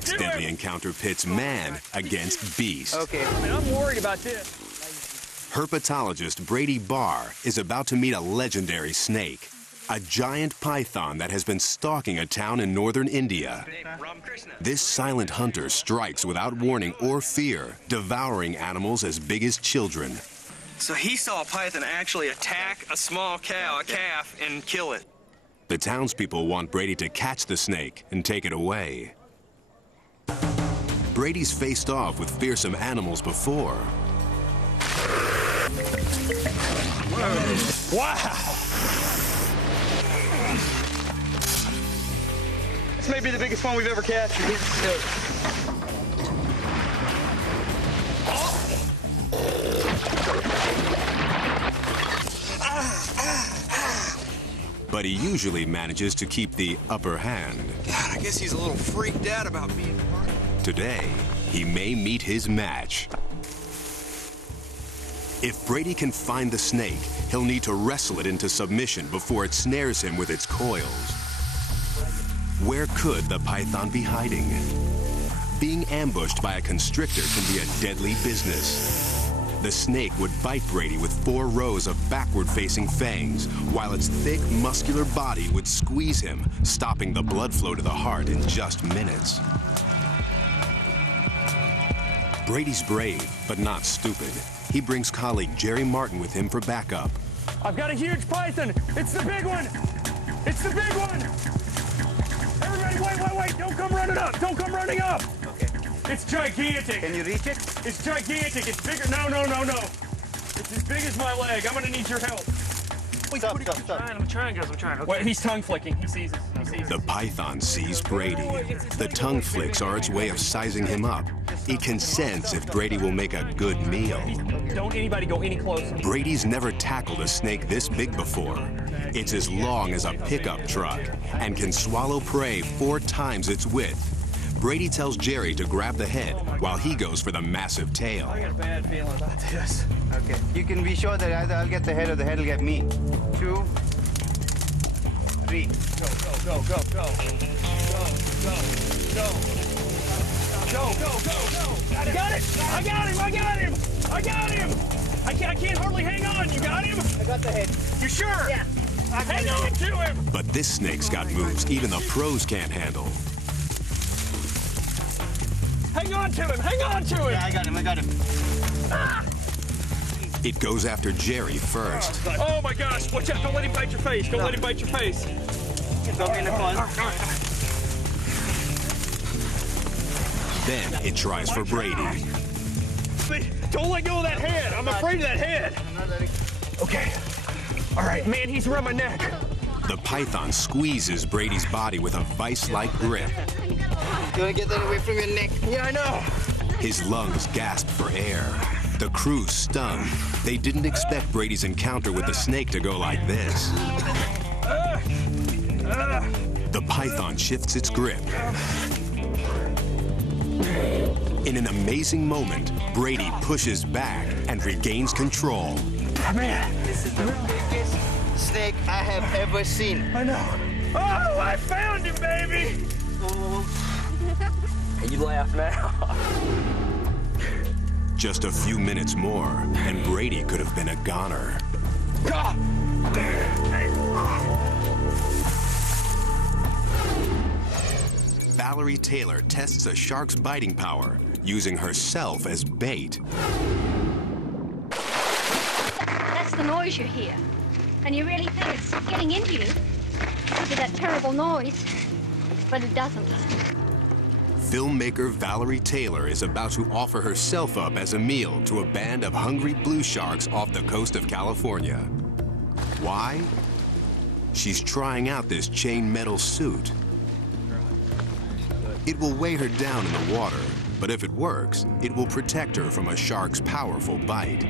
next deadly encounter pits man against beast. Okay. I mean, I'm worried about this. Herpetologist Brady Barr is about to meet a legendary snake, a giant python that has been stalking a town in northern India. This silent hunter strikes without warning or fear, devouring animals as big as children. So he saw a python actually attack a small cow, a calf, and kill it. The townspeople want Brady to catch the snake and take it away. Brady's faced off with fearsome animals before. Wow! This may be the biggest one we've ever captured. But he usually manages to keep the upper hand. God, I guess he's a little freaked out about being part of it. Today, he may meet his match. If Brady can find the snake, he'll need to wrestle it into submission before it snares him with its coils. Where could the python be hiding? Being ambushed by a constrictor can be a deadly business. The snake would bite Brady with 4 rows of backward-facing fangs, while its thick, muscular body would squeeze him, stopping the blood flow to the heart in just minutes. Brady's brave, but not stupid. He brings colleague Jerry Martin with him for backup. I've got a huge python. It's the big one. It's the big one. Everybody, wait. Don't come running up. Don't come running up. Okay. It's gigantic. Can you reach it? It's gigantic. It's bigger. No. It's as big as my leg. I'm going to need your help. Stop. I'm trying, guys. I'm trying. Okay. Wait, he's tongue flicking. He sees us. The python sees Brady. The tongue flicks are its way of sizing him up. It can sense if Brady will make a good meal. Don't anybody go any closer. Brady's never tackled a snake this big before. It's as long as a pickup truck and can swallow prey 4 times its width. Brady tells Jerry to grab the head while he goes for the massive tail. I got a bad feeling about this. Okay. You can be sure that either I'll get the head or the head will get me. 2, 3. Go. I got him. I can't hardly hang on. You got him? I got the head. You sure? Yeah. Hang on to him. But this snake's got moves even the pros can't handle. Hang on to him. Yeah, I got him. Ah! It goes after Jerry first. Oh my gosh, watch out, don't let him bite your face. Don't let him bite your face. Don't be in the fun. Then it tries for Brady. Don't let go of that head. I'm afraid of that head. Okay. All right, man, he's around my neck. The python squeezes Brady's body with a vice-like grip. You want to get that away from your neck? Yeah, I know. His lungs gasp for air. The crew's stunned. They didn't expect Brady's encounter with the snake to go like this. The python shifts its grip. In an amazing moment, Brady pushes back and regains control. Man. This is the biggest snake I have ever seen. I know. Oh, I found him, baby! You laugh now. Just a few minutes more, and Brady could have been a goner. Valerie Taylor tests a shark's biting power, using herself as bait. That's the noise you hear. And you really think it's getting into you because of that terrible noise, but it doesn't. Filmmaker Valerie Taylor is about to offer herself up as a meal to a band of hungry blue sharks off the coast of California. Why? She's trying out this chain metal suit. It will weigh her down in the water, but if it works, it will protect her from a shark's powerful bite.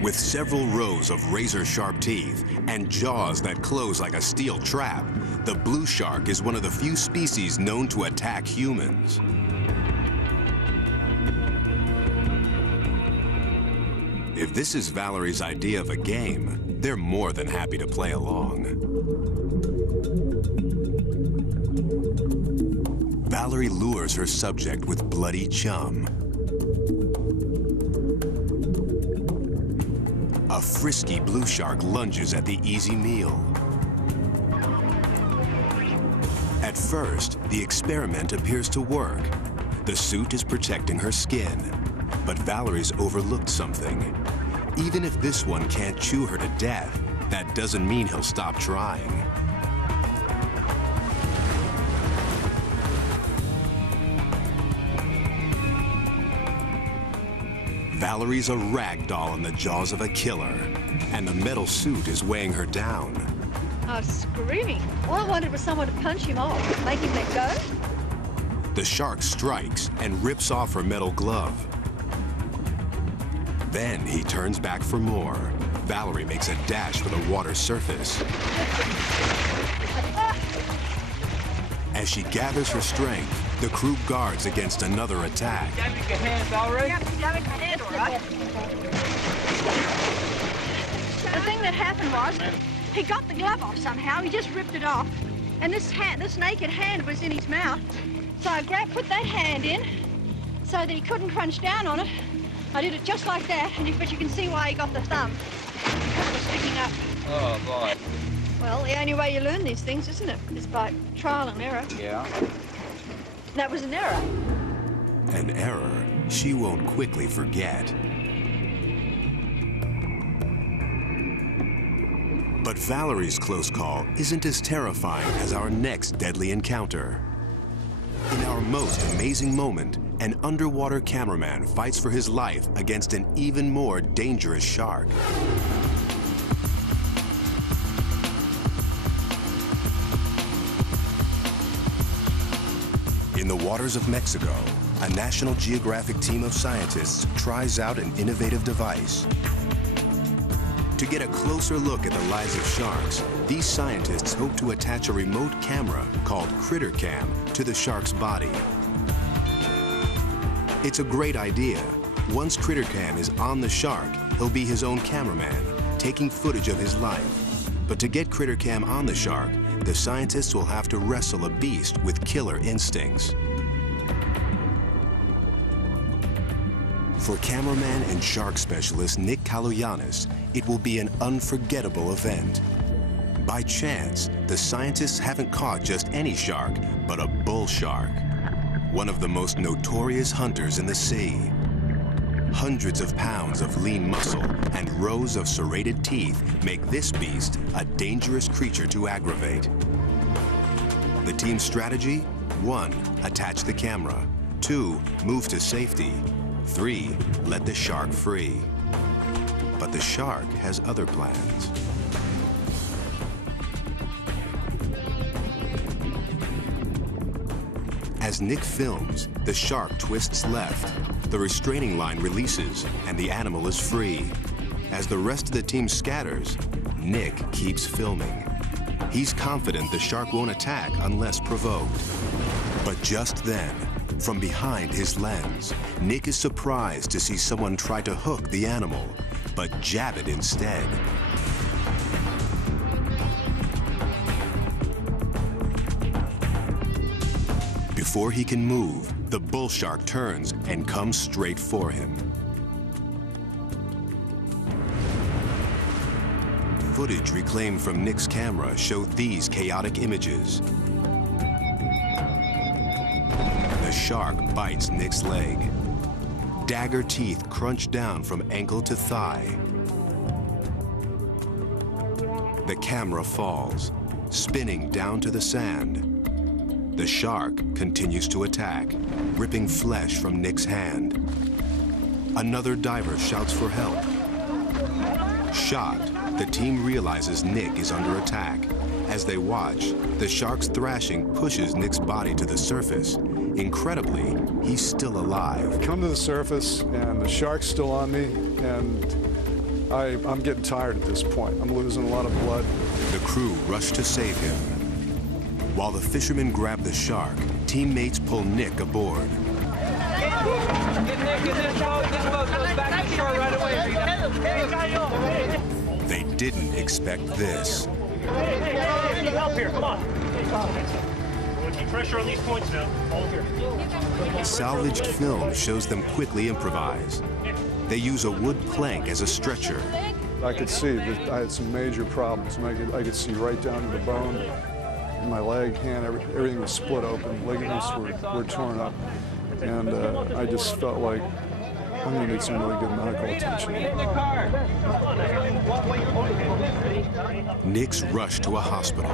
With several rows of razor-sharp teeth and jaws that close like a steel trap, the blue shark is one of the few species known to attack humans. If this is Valerie's idea of a game, they're more than happy to play along. Valerie lures her subject with bloody chum. A frisky blue shark lunges at the easy meal. At first, the experiment appears to work. The suit is protecting her skin, but Valerie's overlooked something. Even if this one can't chew her to death, that doesn't mean he'll stop trying. Valerie's a rag doll in the jaws of a killer, and the metal suit is weighing her down. I was screaming. All I wanted was someone to punch him off, make him let go. The shark strikes and rips off her metal glove. Then he turns back for more. Valerie makes a dash for the water surface. As she gathers her strength, the crew guards against another attack. Got your hand, Valerie? Got your hand, all right? The thing that happened was, he got the glove off somehow. He just ripped it off. And this naked hand was in his mouth. So I put that hand in so that he couldn't crunch down on it. I did it just like that, but you can see why he got the thumb. It was sticking up. Oh, boy. Well, the only way you learn these things, isn't it? Is by trial and error. Yeah. That was an error. An error she won't quickly forget. But Valerie's close call isn't as terrifying as our next deadly encounter. In our most amazing moment, an underwater cameraman fights for his life against an even more dangerous shark. In the waters of Mexico, a National Geographic team of scientists tries out an innovative device. To get a closer look at the lives of sharks, these scientists hope to attach a remote camera called Critter Cam to the shark's body. It's a great idea. Once Critter Cam is on the shark, he'll be his own cameraman, taking footage of his life. But to get Critter Cam on the shark, the scientists will have to wrestle a beast with killer instincts. For cameraman and shark specialist Nick Kaloyanis, it will be an unforgettable event. By chance, the scientists haven't caught just any shark, but a bull shark, one of the most notorious hunters in the sea. Hundreds of pounds of lean muscle and rows of serrated teeth make this beast a dangerous creature to aggravate. The team's strategy? 1, attach the camera. 2, move to safety. 3, let the shark free. But the shark has other plans. As Nick films, the shark twists left. The restraining line releases, and the animal is free. As the rest of the team scatters, Nick keeps filming. He's confident the shark won't attack unless provoked. But just then, from behind his lens, Nick is surprised to see someone try to hook the animal, but jab it instead. Before he can move, the bull shark turns and comes straight for him. Footage reclaimed from Nick's camera showed these chaotic images. The shark bites Nick's leg. Dagger teeth crunch down from ankle to thigh. The camera falls, spinning down to the sand. The shark continues to attack, ripping flesh from Nick's hand. Another diver shouts for help. Shocked, the team realizes Nick is under attack. As they watch, the shark's thrashing pushes Nick's body to the surface. Incredibly, he's still alive. Come to the surface, and the shark's still on me, and I'm getting tired at this point. I'm losing a lot of blood. The crew rush to save him. While the fishermen grab the shark, teammates pull Nick aboard. Get Nick in this boat. This boat goes back to shore right away. They didn't expect this. Hey, help here, come on. pressure on these points now. All here. Salvaged film shows them quickly improvise. They use a wood plank as a stretcher. I could see that I had some major problems. I could see right down to the bone. My leg, hand, everything was split open. Ligaments were torn up. And I just felt like I'm going to need some really good medical attention. Nick's rushed to a hospital.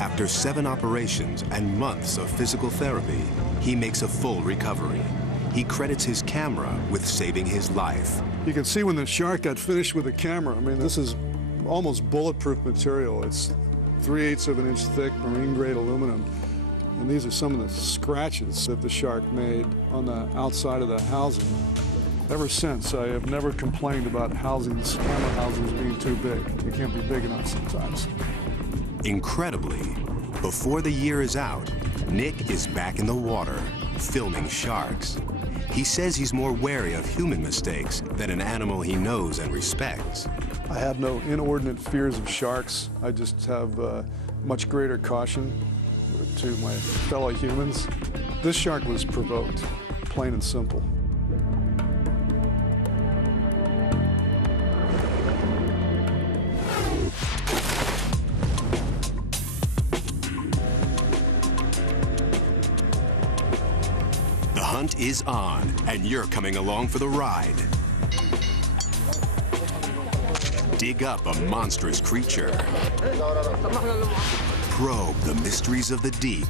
After 7 operations and months of physical therapy, he makes a full recovery. He credits his camera with saving his life. You can see when the shark got finished with the camera. I mean, this is almost bulletproof material. It's 3/8 of an inch thick, marine-grade aluminum. And these are some of the scratches that the shark made on the outside of the housing. Ever since, I have never complained about housings, camera housings being too big. They can't be big enough sometimes. Incredibly, before the year is out, Nick is back in the water, filming sharks. He says he's more wary of human mistakes than an animal he knows and respects. I have no inordinate fears of sharks. I just have much greater caution to my fellow humans. This shark was provoked, plain and simple. The hunt is on, and you're coming along for the ride. Dig up a monstrous creature. Probe the mysteries of the deep.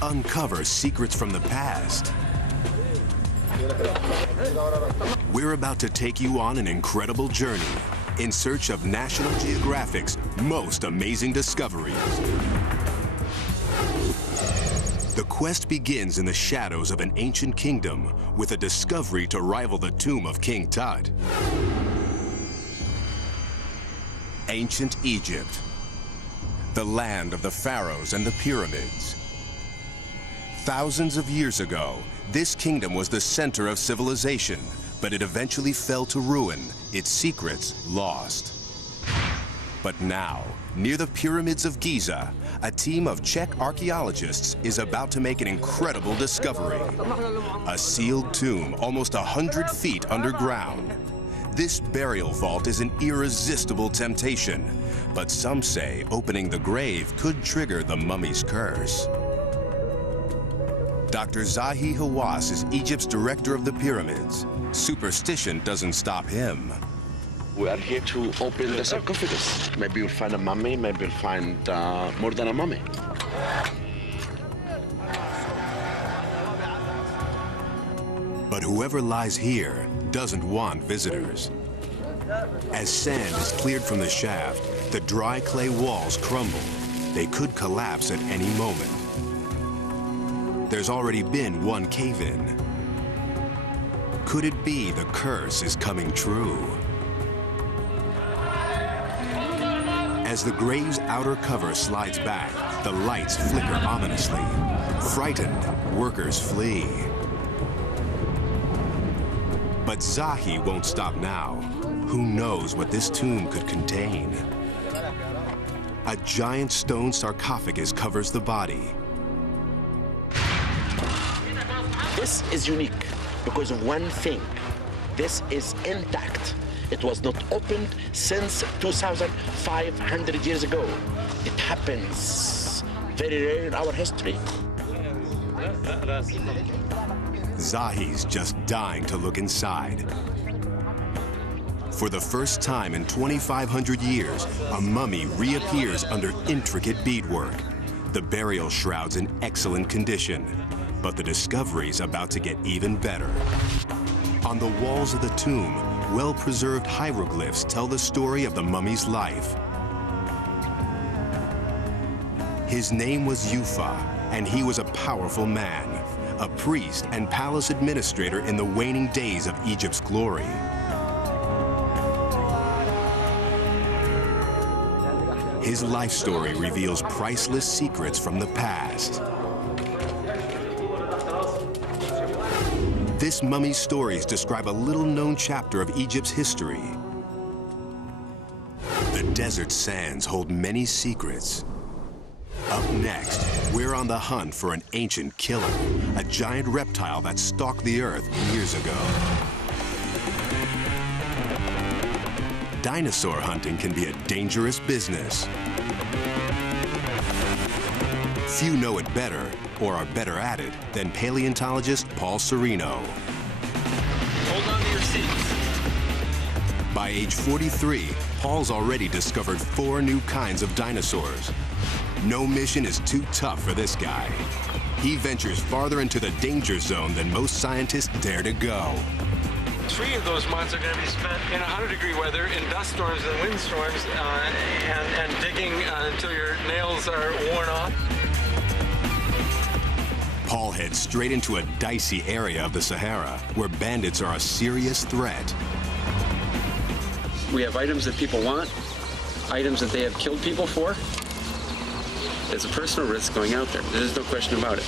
Uncover secrets from the past. We're about to take you on an incredible journey in search of National Geographic's most amazing discoveries. The quest begins in the shadows of an ancient kingdom with a discovery to rival the tomb of King Tut. Ancient Egypt, the land of the pharaohs and the pyramids. Thousands of years ago, this kingdom was the center of civilization, but it eventually fell to ruin, its secrets lost. But now, near the pyramids of Giza, a team of Czech archaeologists is about to make an incredible discovery. A sealed tomb almost 100 feet underground. This burial vault is an irresistible temptation, but some say opening the grave could trigger the mummy's curse. Dr. Zahi Hawass is Egypt's director of the pyramids. Superstition doesn't stop him. We are here to open the sarcophagus. Maybe you'll find a mummy, maybe you'll find more than a mummy. But whoever lies here doesn't want visitors. As sand is cleared from the shaft, the dry clay walls crumble. They could collapse at any moment. There's already been one cave-in. Could it be the curse is coming true? As the grave's outer cover slides back, the lights flicker ominously. Frightened, workers flee. But Zahi won't stop now. Who knows what this tomb could contain? A giant stone sarcophagus covers the body. This is unique because of one thing. This is intact. It was not opened since 2,500 years ago. It happens very rare in our history. Zahi's just dying to look inside. For the first time in 2,500 years, a mummy reappears under intricate beadwork. The burial shroud's in excellent condition, but the discovery's about to get even better. On the walls of the tomb, well-preserved hieroglyphs tell the story of the mummy's life. His name was Yufa, and he was a powerful man, a priest and palace administrator in the waning days of Egypt's glory. His life story reveals priceless secrets from the past. This mummy's stories describe a little-known chapter of Egypt's history. The desert sands hold many secrets. Up next, we're on the hunt for an ancient killer, a giant reptile that stalked the Earth years ago. Dinosaur hunting can be a dangerous business. Few know it better, or are better at it, than paleontologist Paul Sereno. Hold on to your seats. By age 43, Paul's already discovered 4 new kinds of dinosaurs. No mission is too tough for this guy. He ventures farther into the danger zone than most scientists dare to go. 3 of those months are going to be spent in 100-degree weather, in dust storms and windstorms, and digging until your nails are worn off. Paul heads straight into a dicey area of the Sahara, where bandits are a serious threat. We have items that people want, items that they have killed people for. It's a personal risk going out there. There's no question about it.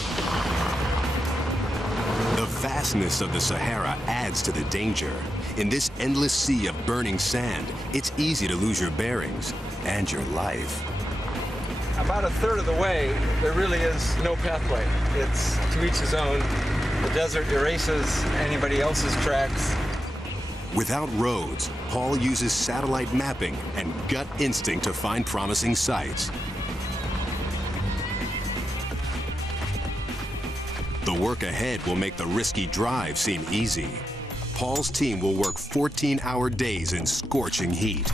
The vastness of the Sahara adds to the danger. In this endless sea of burning sand, it's easy to lose your bearings and your life. About a third of the way, there really is no pathway. It's to each his own. The desert erases anybody else's tracks. Without roads, Paul uses satellite mapping and gut instinct to find promising sites. The work ahead will make the risky drive seem easy. Paul's team will work 14-hour days in scorching heat.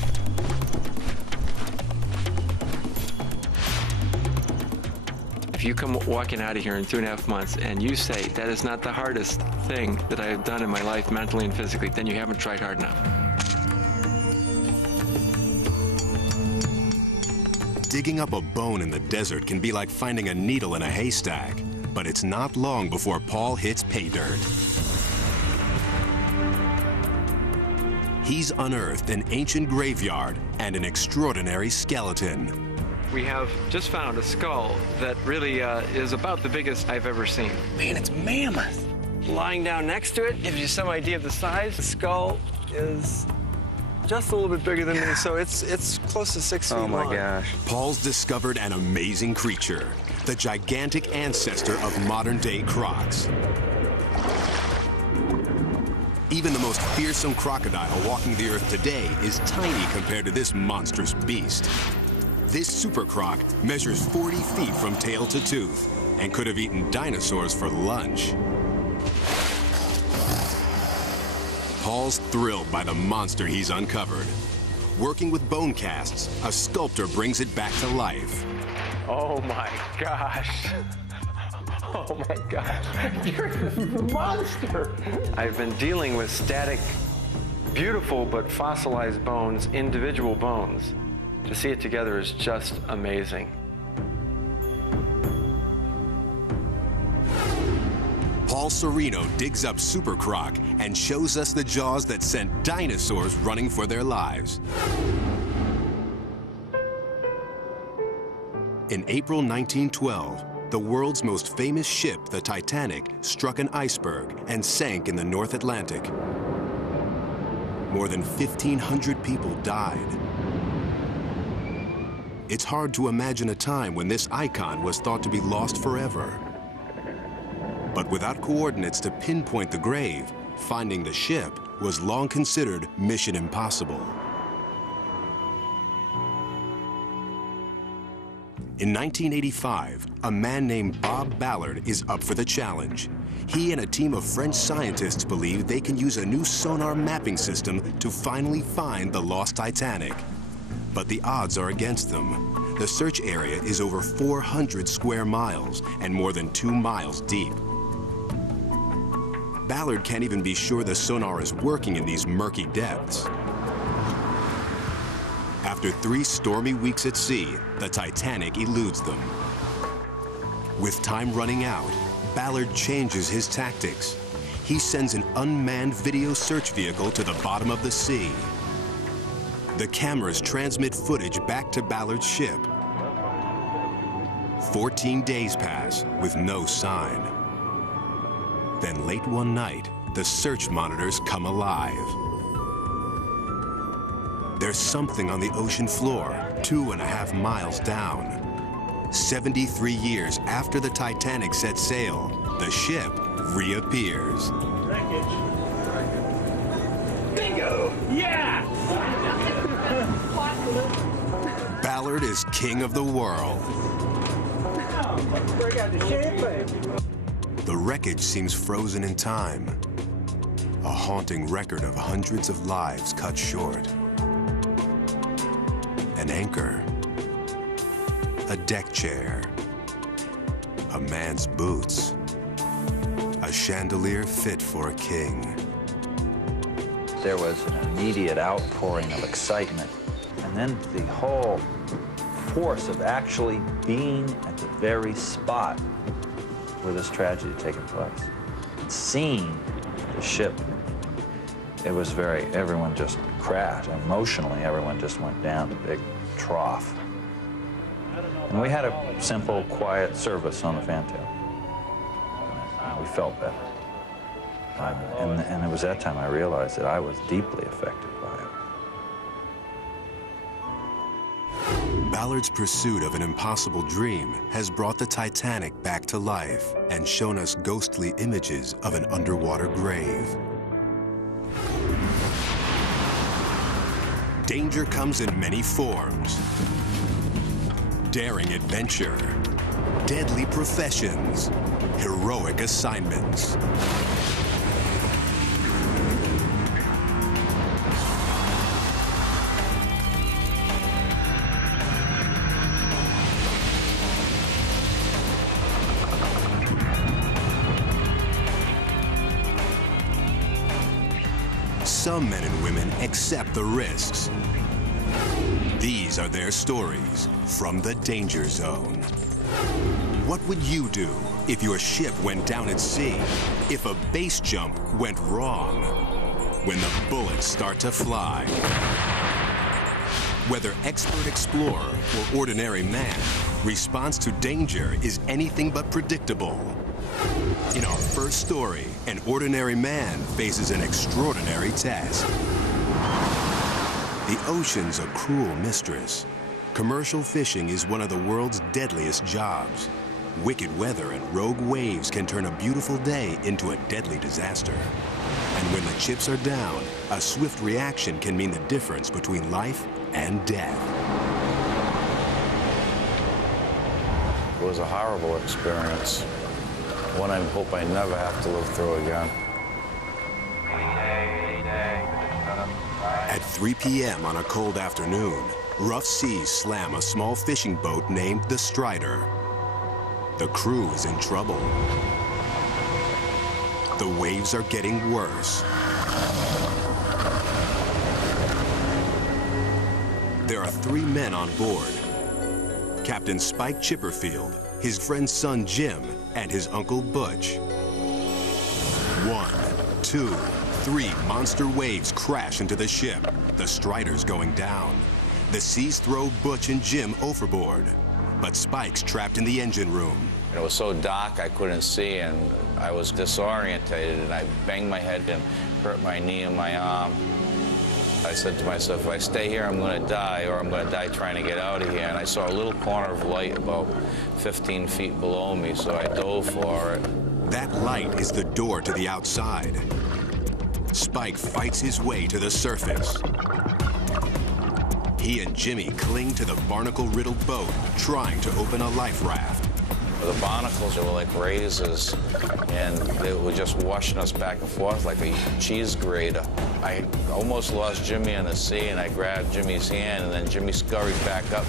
If you come walking out of here in 2.5 months and you say, that is not the hardest thing that I have done in my life mentally and physically, then you haven't tried hard enough. Digging up a bone in the desert can be like finding a needle in a haystack, but it's not long before Paul hits pay dirt. He's unearthed an ancient graveyard and an extraordinary skeleton. We have just found a skull that really is about the biggest I've ever seen. Man, it's mammoth. Lying down next to it gives you some idea of the size. The skull is just a little bit bigger than me, so it's close to 6 feet long. Oh my gosh. Paul's discovered an amazing creature, the gigantic ancestor of modern-day crocs. Even the most fearsome crocodile walking the earth today is tiny compared to this monstrous beast. This super croc measures 40 feet from tail to tooth and could have eaten dinosaurs for lunch. Paul's thrilled by the monster he's uncovered. Working with bone casts, a sculptor brings it back to life. Oh my gosh. Oh my gosh. You're a monster. I've been dealing with static, beautiful but fossilized bones, individual bones. To see it together is just amazing. Paul Sereno digs up Super Croc and shows us the jaws that sent dinosaurs running for their lives. In April 1912, the world's most famous ship, the Titanic, struck an iceberg and sank in the North Atlantic. More than 1,500 people died. It's hard to imagine a time when this icon was thought to be lost forever. But without coordinates to pinpoint the grave, finding the ship was long considered mission impossible. In 1985, a man named Bob Ballard is up for the challenge. He and a team of French scientists believe they can use a new sonar mapping system to finally find the lost Titanic. But the odds are against them. The search area is over 400 square miles and more than 2 miles deep. Ballard can't even be sure the sonar is working in these murky depths. After 3 stormy weeks at sea, the Titanic eludes them. With time running out, Ballard changes his tactics. He sends an unmanned video search vehicle to the bottom of the sea. The cameras transmit footage back to Ballard's ship. 14 days pass with no sign. Then late one night, the search monitors come alive. There's something on the ocean floor, 2.5 miles down. 73 years after the Titanic set sail, the ship reappears. Bingo! Yeah! Ballard is king of the world. The wreckage seems frozen in time. A haunting record of hundreds of lives cut short. An anchor. A deck chair. A man's boots. A chandelier fit for a king. There was an immediate outpouring of excitement. And then the whole force of actually being at the very spot where this tragedy had taken place, seeing the ship, it was everyone just crashed. Emotionally, everyone just went down the big trough. And we had a simple, quiet service on the fantail. We felt better. And it was that time I realized that I was deeply affected by it. Ballard's pursuit of an impossible dream has brought the Titanic back to life and shown us ghostly images of an underwater grave. Danger comes in many forms. Daring adventure, deadly professions, heroic assignments. Some men and women accept the risks. These are their stories from the danger zone. What would you do if your ship went down at sea? If a base jump went wrong? When the bullets start to fly? Whether expert explorer or ordinary man, response to danger is anything but predictable. In our first story, an ordinary man faces an extraordinary test. The ocean's a cruel mistress. Commercial fishing is one of the world's deadliest jobs. Wicked weather and rogue waves can turn a beautiful day into a deadly disaster. And when the chips are down, a swift reaction can mean the difference between life and death. It was a horrible experience. One I hope I never have to live through again. At 3 p.m. on a cold afternoon, rough seas slam a small fishing boat named the Strider. The crew is in trouble. The waves are getting worse. There are 3 men on board. Captain Spike Chipperfield, his friend's son Jim, and his uncle Butch. 1, 2, 3 monster waves crash into the ship. The Strider's going down. The seas throw Butch and Jim overboard. But Spike's trapped in the engine room. It was so dark I couldn't see, and I was disorientated, and I banged my head and hurt my knee and my arm. I said to myself, if I stay here, I'm going to die, or I'm going to die trying to get out of here. And I saw a little corner of light about 15 feet below me, so I dove for it. That light is the door to the outside. Spike fights his way to the surface. He and Jimmy cling to the barnacle-riddled boat, trying to open a life raft. The barnacles were like razors, and they were just washing us back and forth like a cheese grater. I almost lost Jimmy in the sea, and I grabbed Jimmy's hand, and then Jimmy scurried back up.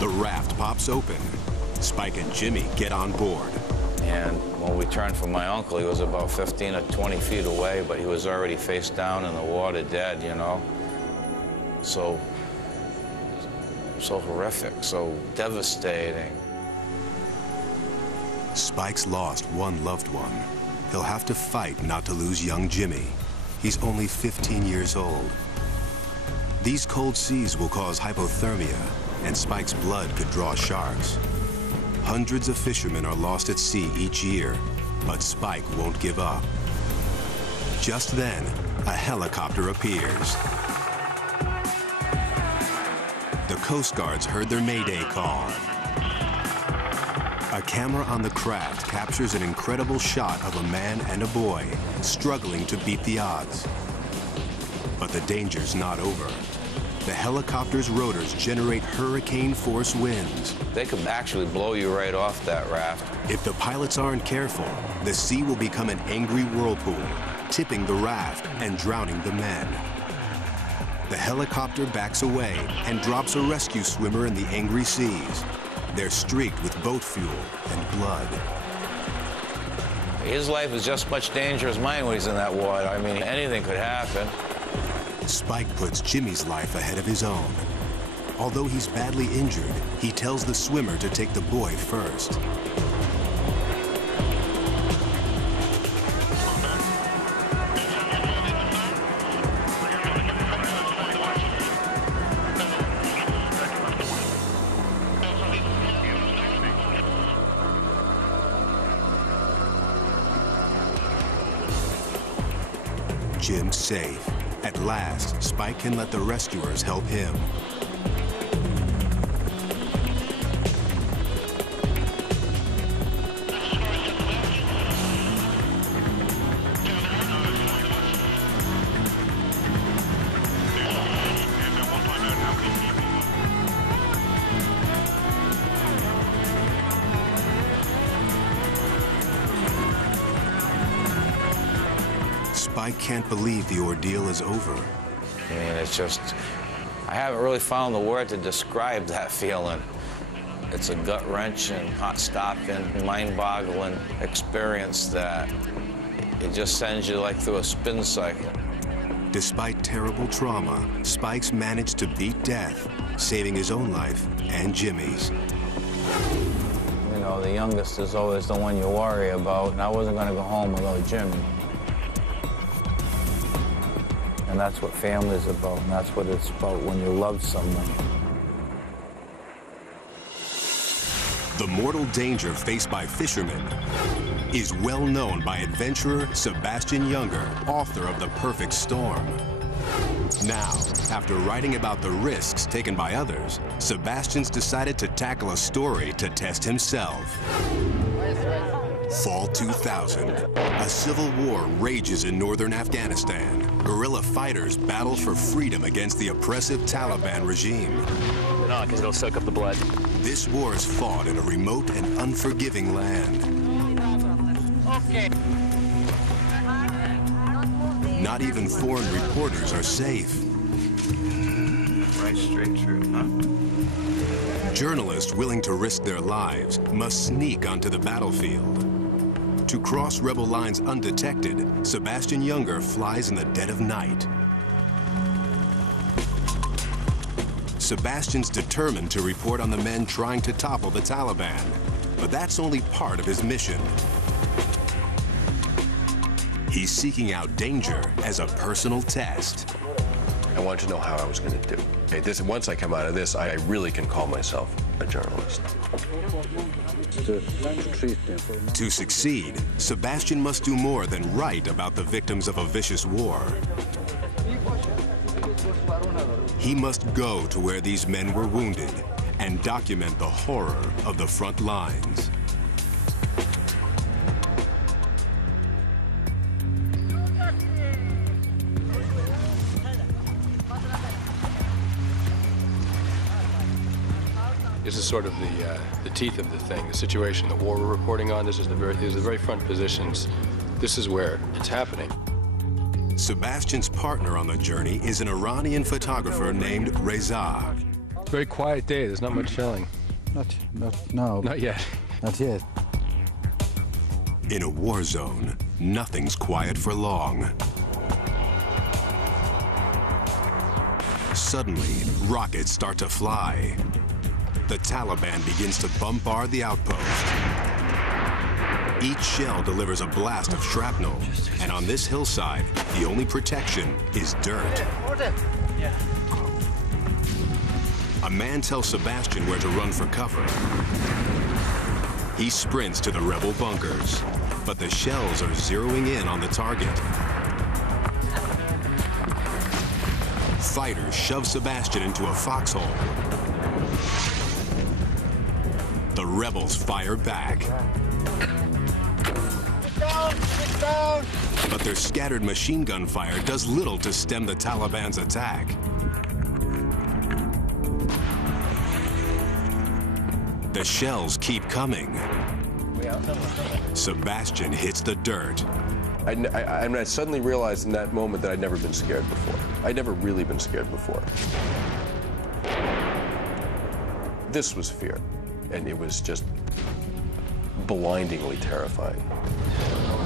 The raft pops open. Spike and Jimmy get on board. And when we turned for my uncle, he was about 15 or 20 feet away, but he was already face down in the water, dead, you know. So horrific, so devastating. Spike's lost one loved one. He'll have to fight not to lose young Jimmy. He's only 15 years old. These cold seas will cause hypothermia, and Spike's blood could draw sharks. Hundreds of fishermen are lost at sea each year, but Spike won't give up. Just then, a helicopter appears. The Coast Guards heard their Mayday call. A camera on the craft captures an incredible shot of a man and a boy struggling to beat the odds. But the danger's not over. The helicopter's rotors generate hurricane-force winds. They could actually blow you right off that raft. If the pilots aren't careful, the sea will become an angry whirlpool, tipping the raft and drowning the men. The helicopter backs away and drops a rescue swimmer in the angry seas. They're streaked with boat fuel and blood. His life is just as much danger as mine when he's in that water. I mean, anything could happen. Spike puts Jimmy's life ahead of his own. Although he's badly injured, he tells the swimmer to take the boy first. Jim's safe. At last, Spike can let the rescuers help him. Spike can't believe the ordeal is over. I mean, it's just, I haven't really found the word to describe that feeling. It's a gut-wrenching, heart-stopping, mind-boggling experience that it just sends you like through a spin cycle. Despite terrible trauma, Spike's managed to beat death, saving his own life and Jimmy's. You know, the youngest is always the one you worry about, and I wasn't going to go home without Jimmy. And that's what family's about, and that's what it's about when you love someone. The mortal danger faced by fishermen is well known by adventurer Sebastian Junger, author of The Perfect Storm. Now, after writing about the risks taken by others, Sebastian's decided to tackle a story to test himself. Fall 2000. A civil war rages in northern Afghanistan. Guerrilla fighters battle for freedom against the oppressive Taliban regime. No, because it'll soak up the blood. This war is fought in a remote and unforgiving land. Okay. Not even foreign reporters are safe. Right straight through, huh? Journalists willing to risk their lives must sneak onto the battlefield. To cross rebel lines undetected, Sebastian Junger flies in the dead of night. Sebastian's determined to report on the men trying to topple the Taliban, but that's only part of his mission. He's seeking out danger as a personal test. I wanted to know how I was going to do. Okay, once I come out of this, I really can call myself a journalist. To succeed, Sebastian must do more than write about the victims of a vicious war. He must go to where these men were wounded and document the horror of the front lines. This is sort of the teeth of the thing, the situation, the war we're reporting on. These are the very front positions. This is where it's happening. Sebastian's partner on the journey is an Iranian photographer named Reza. Very quiet day. There's not much shelling. No. Not yet. Not yet. In a war zone, nothing's quiet for long. Suddenly, rockets start to fly. The Taliban begins to bombard the outpost. Each shell delivers a blast of shrapnel, and on this hillside, the only protection is dirt. A man tells Sebastian where to run for cover. He sprints to the rebel bunkers, but the shells are zeroing in on the target. Fighters shove Sebastian into a foxhole. The rebels fire back. Get down! But their scattered machine gun fire does little to stem the Taliban's attack. The shells keep coming. Sebastian hits the dirt. I suddenly realized in that moment that I'd never been scared before. I'd never really been scared before. This was fear, and it was just blindingly terrifying.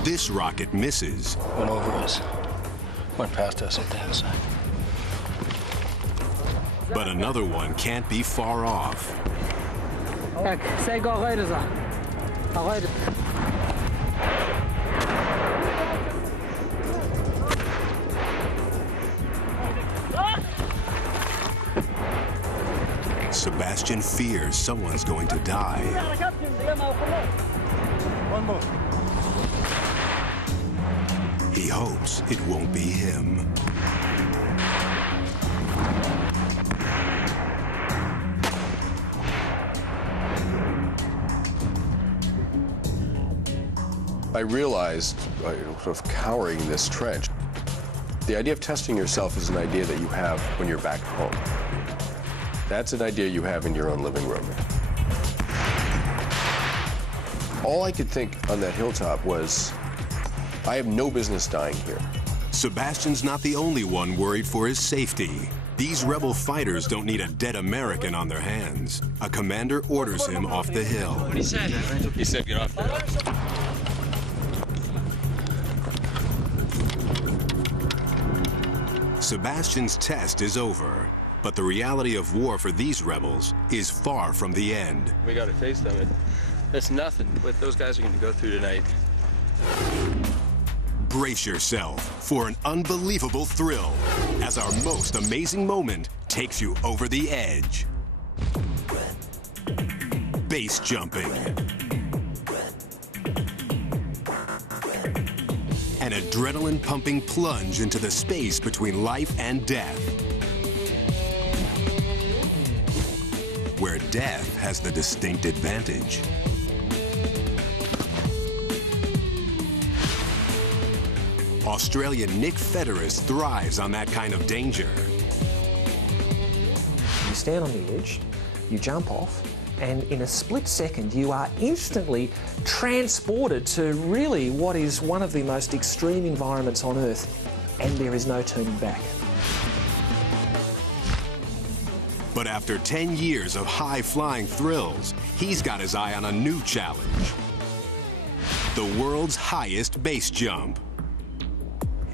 This rocket misses. Went over us. Went past us at the other side. But another one can't be far off. Sebastian fears someone's going to die. One more. He hopes it won't be him. I realized, sort of cowering in this trench, the idea of testing yourself is an idea that you have when you're back home. That's an idea you have in your own living room. All I could think on that hilltop was, I have no business dying here. Sebastian's not the only one worried for his safety. These rebel fighters don't need a dead American on their hands. A commander orders him off the hill. What he said? He said, get off there. Sebastian's test is over, but the reality of war for these rebels is far from the end. We got a taste of it. That's nothing what those guys are going to go through tonight. Brace yourself for an unbelievable thrill as our most amazing moment takes you over the edge. Base jumping. An adrenaline-pumping plunge into the space between life and death, where death has the distinct advantage. Australian Nick Federis thrives on that kind of danger. You stand on the edge, you jump off, and in a split second you are instantly transported to really what is one of the most extreme environments on Earth, and there is no turning back. But after 10 years of high-flying thrills, he's got his eye on a new challenge: the world's highest base jump.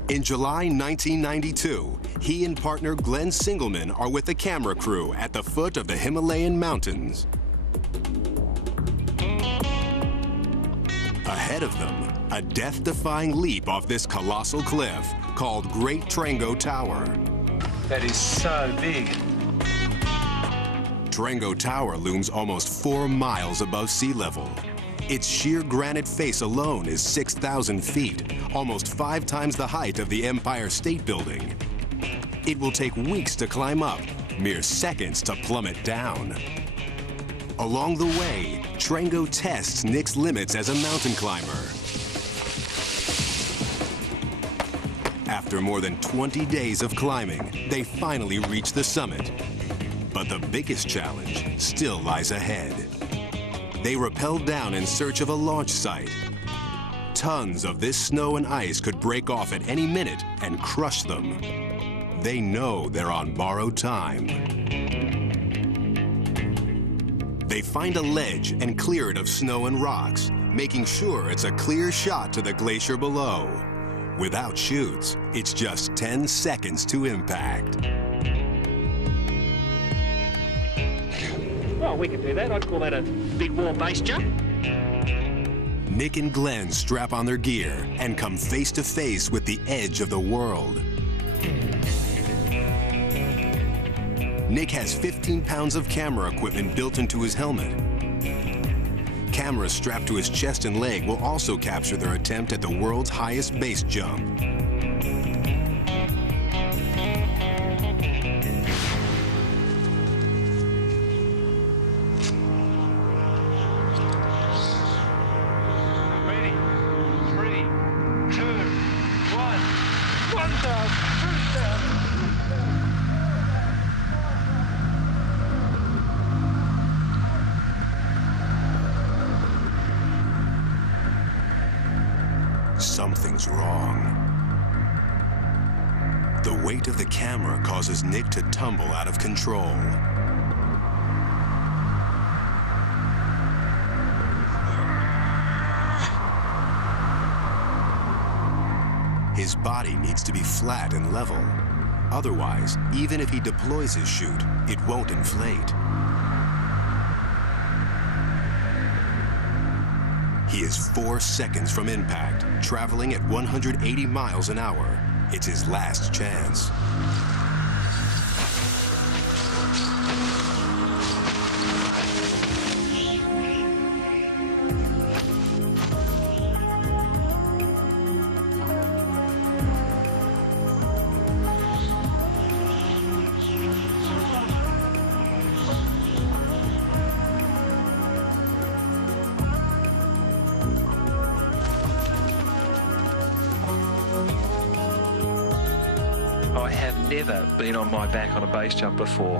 In July 1992, he and partner Glenn Singelman are with the camera crew at the foot of the Himalayan mountains. Ahead of them, a death-defying leap off this colossal cliff called Great Trango Tower. That is so big. Trango Tower looms almost 4 miles above sea level. Its sheer granite face alone is 6,000 feet, almost 5 times the height of the Empire State Building. It will take weeks to climb up, mere seconds to plummet down. Along the way, Trango tests Nick's limits as a mountain climber. After more than 20 days of climbing, they finally reach the summit. But the biggest challenge still lies ahead. They rappel down in search of a launch site. Tons of this snow and ice could break off at any minute and crush them. They know they're on borrowed time. They find a ledge and clear it of snow and rocks, making sure it's a clear shot to the glacier below. Without chutes, it's just 10 seconds to impact. Well, we can do that. I'd call that a big war base jump. Nick and Glenn strap on their gear and come face to face with the edge of the world. Nick has 15 pounds of camera equipment built into his helmet. Cameras strapped to his chest and leg will also capture their attempt at the world's highest base jump. Something's wrong. The weight of the camera causes Nick to tumble out of control. His body needs to be flat and level. Otherwise, even if he deploys his chute, it won't inflate. He is 4 seconds from impact, traveling at 180 miles an hour. It's his last chance. I have never been on my back on a base jump before,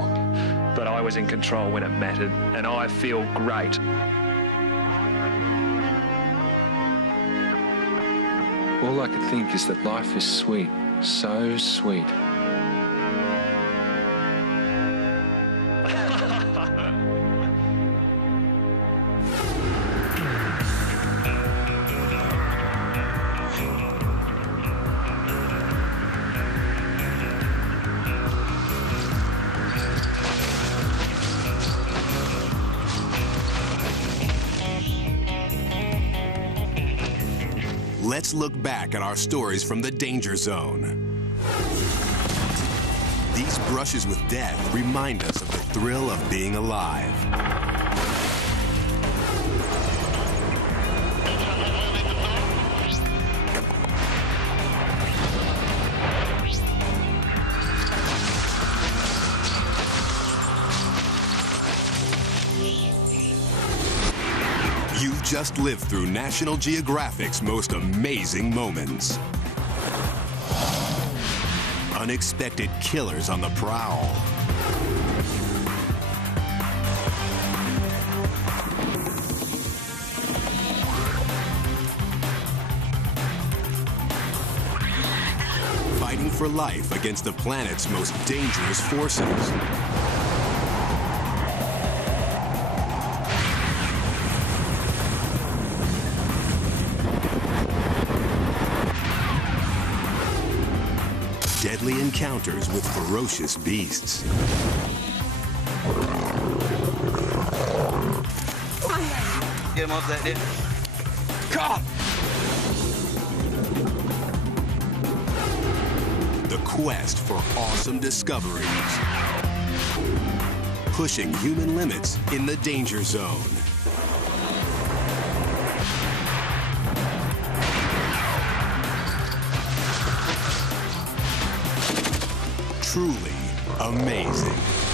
but I was in control when it mattered, and I feel great. All I could think is that life is sweet, so sweet. Let's look back at our stories from the danger zone. These brushes with death remind us of the thrill of being alive. You've just lived through National Geographic's most amazing moments. Unexpected killers on the prowl. Fighting for life against the planet's most dangerous forces. Deadly encounters with ferocious beasts. Get him off that net. God! The quest for awesome discoveries. Pushing human limits in the danger zone. Truly amazing.